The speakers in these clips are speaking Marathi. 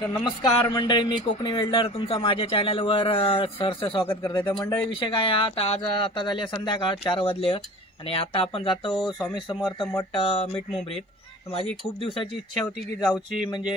तर नमस्कार मंडळी, मी कोकणी वेल्डर तुमचा माझ्या चॅनलवर सरचं स्वागत करते। तर मंडळी, विषय काय आहे, आता झाले संध्याकाळ 4 वाजले आणि आता आपण जातो स्वामी समर्थ मठ मीठ मुंबरीत। तर माझी खूप दिवसाची इच्छा होती की जाऊची म्हणजे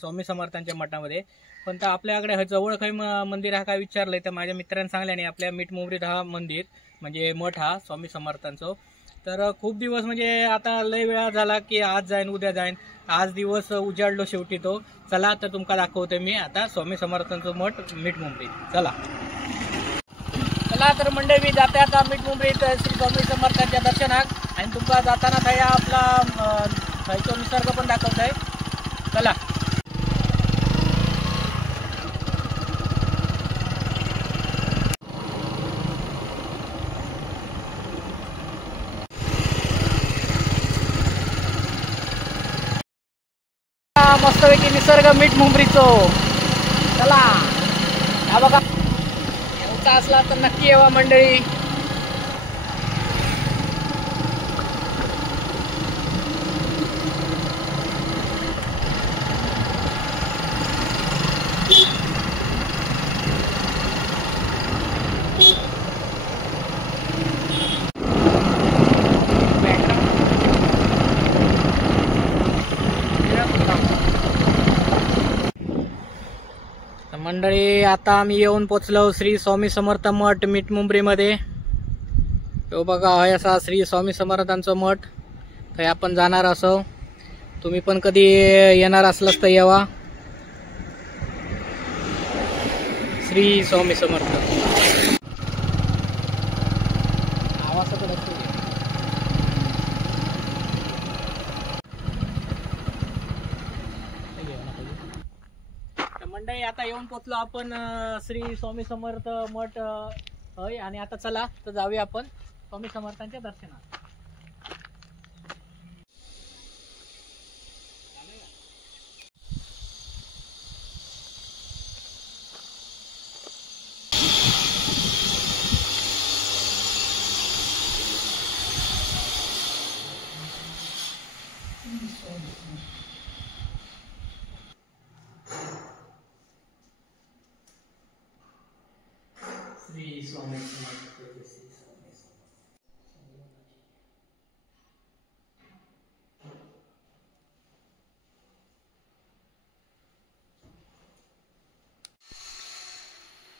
स्वामी समर्थांच्या मठामध्ये, पण तर आपल्याकडे जवळ काही मंदिर हा काय विचारलंय तर माझ्या मित्रांनी सांगल्याने आपल्या मीठ मुंबरीत हा मंदिर म्हणजे मठ हा स्वामी समर्थांचं। तर खूप दिवस म्हणजे आता लय वेळा झाला की आज जाईन उद्या जाईन, आज दिवस उजाडलो शेवटी तो। चला तर तुमका दाखवते मी आता स्वामी समर्थांचं मठ मीठ मुंबरी। चला तर मंडळी, मी जाते आता मीठ मुंबरीत श्री स्वामी समर्थांच्या दर्शनाक आणि तुमका जाताना थया आपला थंयचो निसर्ग पण दाखवतोय। चला मस्तपैकी निसर्ग मीठ मुंबरीचो। चला हा बघा, याचा असला तर नक्की येवा मंडळी। मंडळी, आता आम्ही येऊन पोचलो श्री स्वामी समर्थ मठ मीठ मुंबरीमध्ये। तो बघा, हा असा श्री स्वामी समर्थांचं मठ, तर आपण जाणार असो। तुम्ही पण कधी येणार असलास तर येवा। श्री स्वामी समर्थ मंडळी, आता येऊन पोचलो आपण श्री स्वामी समर्थ मठ होय, आणि आता चला तर जाऊया आपण स्वामी समर्थांच्या दर्शनात। श्री स्वामी समर्थ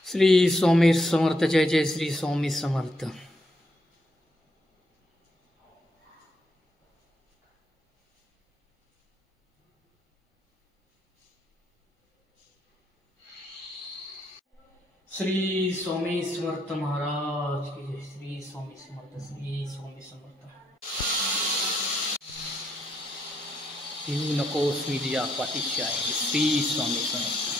श्री स्वामी समर्थ, जय जय श्री स्वामी समर्थ। श्री स्वामी समर्थ महाराज की जय। श्री स्वामी समर्थ, श्री स्वामी समर्थ। येऊ नकोस मी तुझ्या पाठीशी आहे, श्री स्वामी समर्थ।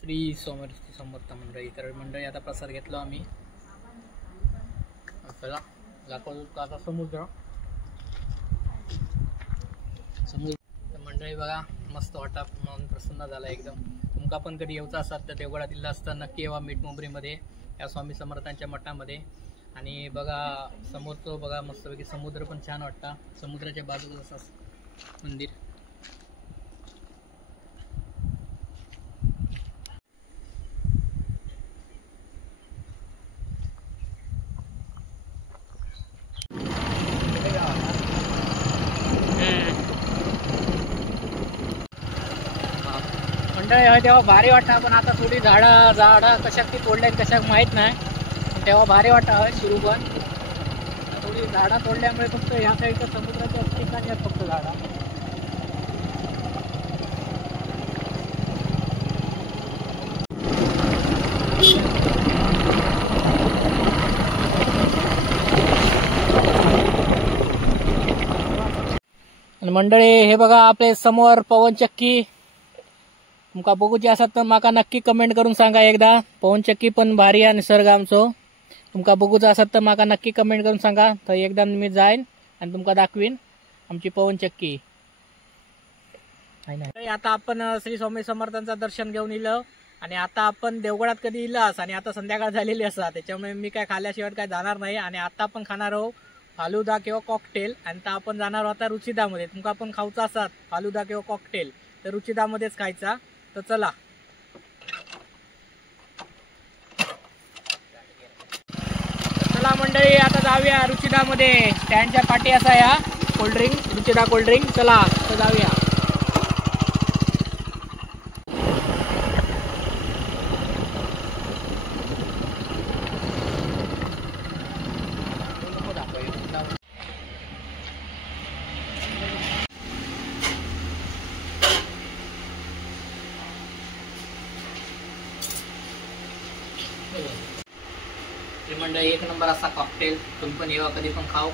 श्री स्वामी समर्थ मंडळी। तर मंडळी, आता प्रसाद घेतलो आम्ही। चला दाखवतो आता समुद्र। मंडळी बघा, मस्त वाटा, मन प्रसन्न झाला एकदम। तुमका पण कधी येऊचा असाल तर देवगडात दिला असता नक्की येवा मीठ मुंबरीमध्ये या स्वामी समर्थांच्या मठामध्ये। आणि बघा समोरचं बघा, मस्तपैकी समुद्र पण छान वाटता, समुद्राच्या बाजूला असं मंदिर। मंडळी, तेव्हा भारी वाटतं, पण आता थोडी झाडा कशाक ती तोडल्यात कशाक माहीत नाही, तेव्हा भारी वाटतं सुरू। पण थोडी झाडा तोडल्यामुळे फक्त ह्या साईडच्या समुद्राच्या ठिकाणी आहेत फक्त झाडा। मंडळी हे बघा आपले समोर पवन चक्की तुमका बघूची असत तर माका नक्की कमेंट करून सांगा एकदा. पवन चक्की पण भारी आहे निसर्ग आमचो. तुमका बघूचं असत तर माका नक्की कमेंट करून सांगा. तर एकदा मी जाईन आणि तुमका दाखवीन आमची पवन चक्की. आता आपण श्री स्वामी समर्थांचं दर्शन घेऊन इलं आणि आता आपण देवगडात कधी इलास आणि आता संध्याकाळ झालेली असा त्याच्यामुळे मी काय खाल्ल्याशिवाय काय जाणार नाही. आणि आता आपण खाणार आहोत फालुदा किंवा कॉकटेल. आणि आता आपण जाणार आहोत आता रुचिदामध्ये. तुमका आपण खाऊचा असात फालुदा किंवा कॉकटेल तर रुचिदामध्येच खायचा. तर चला चला मंडळी आता जाऊया रुचिदामध्ये. स्टँडच्या पाठी असा या कोल्ड्रिंक रुचिदा कोल्ड्रिंक. चला तर जाऊया. मंडळी एक नंबर असा कॉकटेल. तुम्ही पण येवा कधी पण खाऊ.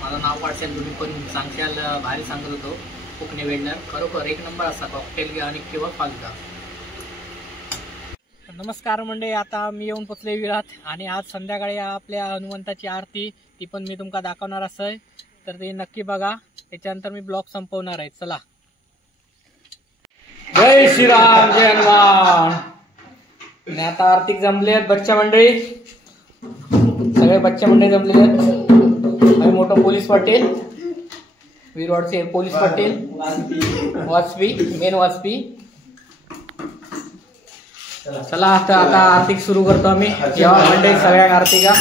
माझं नाव पाडशाल तुम्ही पण सांगशाल भारी सांगत होतो कोकणी वेळेला. खरोखर एक नंबर असा कॉकटेल घ्या आणि किंवा फालुदा. नमस्कार मंडळी आता मी येऊन पोचले विरात आणि आज संध्याकाळी आपल्या हनुमंताची आरती ती पण मी तुमका दाखवणार असं तर ते नक्की बघा. त्याच्यानंतर मी ब्लॉग संपवणार आहे. चला. जय श्रीराम जय हनुमान. आणि आता आरती जमले आहेत बच्चा मंडळी. सगळे बच्चे मंडळी जमलेले आहेत. आणि मोठं पोलीस पाटील विरवाडचे पोलीस पाटील वाजपी मेन वाजपी. चला आता आरती सुरू करतो आम्ही. जेव्हा मंडळी सगळ्या आरती का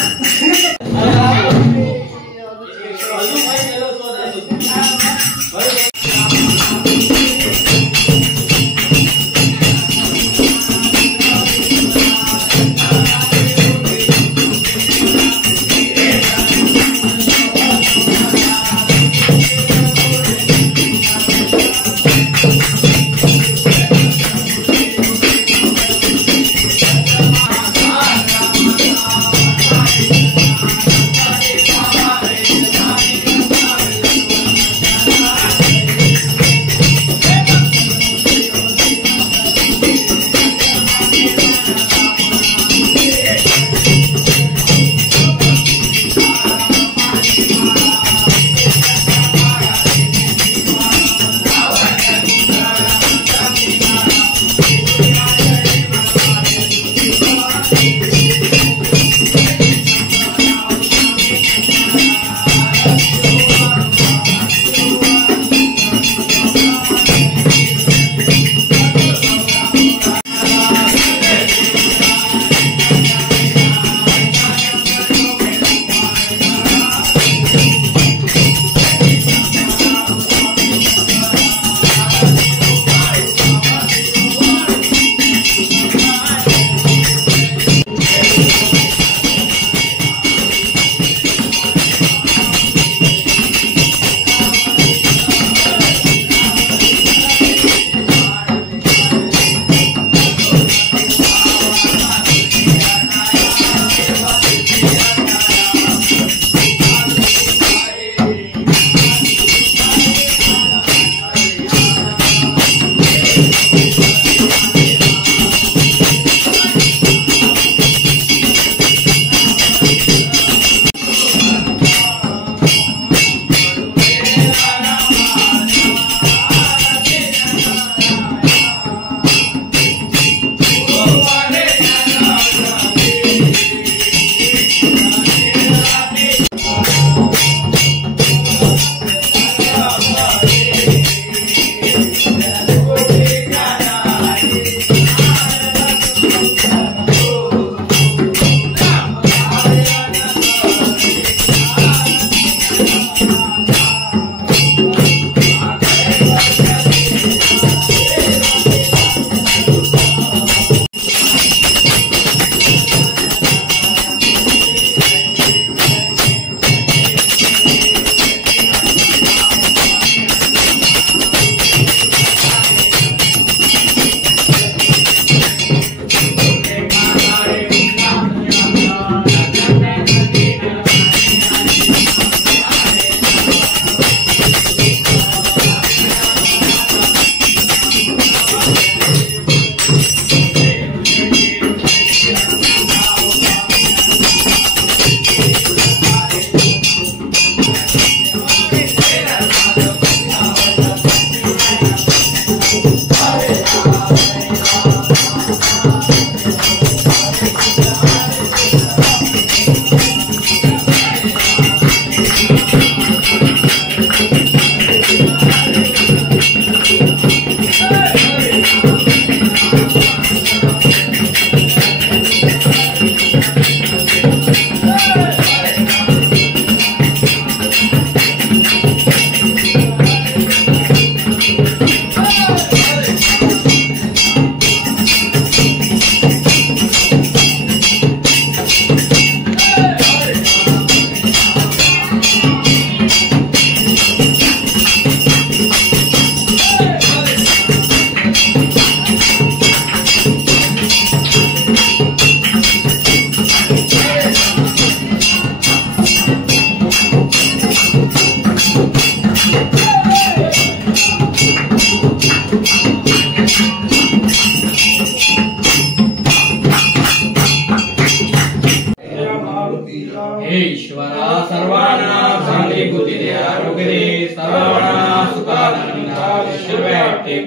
हे ईश्वरा सर्वांना चांगली बुद्धी दे, आरोग्य दे, सर्वांना सुखानंद आयुष्य,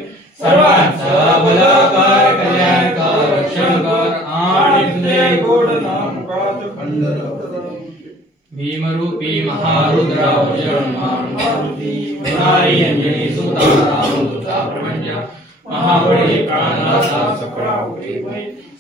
सर्वांचं भलं कर, कल्याण कर, रक्षण कर आणि तुझे गोड नाम भीमरूपी महारुद्रा मारुती विनारी अंजनी सुता रामदूता प्रपंच महाबळी प्राणनाथा सकळा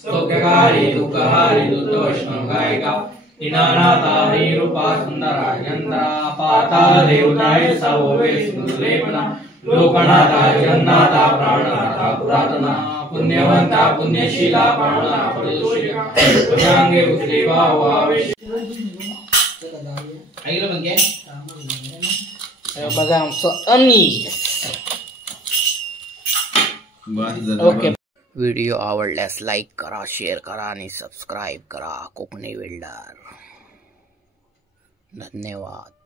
सौख्यकारी दुःखहारी दुर्दोषण गायिका दीनानाथा हरिरूपा सुंदरा यंत्रा पाताल देवताय साववे सुंदलेपना लोकनाथा जन्नाथा प्राणनाथा पुरातना पुण्यवंता पुण्यशीला पावना प्रदोषिका भुजांगे उचली वावेश ऐकलं म्हणजे बघा आमचं अनीस. ओके, व्हिडिओ आवडल्यास लाईक करा, शेअर करा आणि सबस्क्राईब करा. कोकणी वेल्डर. धन्यवाद.